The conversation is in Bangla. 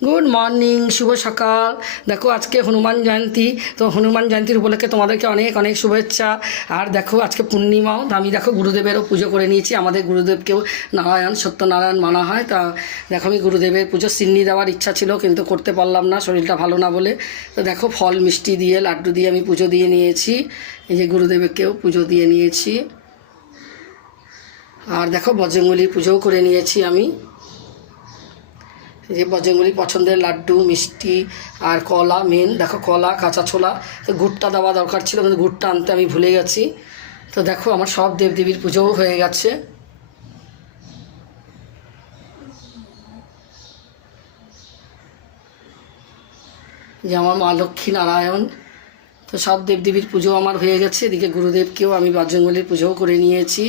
গুড মর্নিং, শুভ সকাল। দেখো আজকে হনুমান জয়ন্তী, তো হনুমান জয়ন্তীর উপলক্ষে তোমাদেরকে অনেক অনেক শুভেচ্ছা। আর দেখো আজকে পূর্ণিমাও, তো আমি দেখো গুরুদেবেরও পুজো করে নিয়েছি। আমাদের গুরুদেবকেও নারায়ণ, সত্যনারায়ণ মানা হয়। তা দেখো আমি গুরুদেবের পুজো সিন্নি দেওয়ার ইচ্ছা ছিল, কিন্তু করতে পারলাম না, শরীরটা ভালো না বলে। তো দেখো ফল মিষ্টি দিয়ে, লাড্ডু দিয়ে আমি পুজো দিয়ে নিয়েছি। এই যে গুরুদেবকেও পুজো দিয়ে নিয়েছি। আর দেখো বজরঙ্গলির পুজোও করে নিয়েছি আমি। যে বজরঙ্গলি পছন্দের লাড্ডু, মিষ্টি আর কলা, মেন দেখো কলা, কাঁচা ছোলা। তো গুড়টা দেওয়া দরকার ছিল, কিন্তু গুড়টা আনতে আমি ভুলে গেছি। তো দেখো আমার সব দেবদেবীর পুজোও হয়ে গেছে। যে আমার মা লক্ষ্মী নারায়ণ, তো সব দেবদেবীর পুজো আমার হয়ে গেছে। এদিকে গুরুদেবকেও আমি বজরঙ্গলির পুজোও করে নিয়েছি।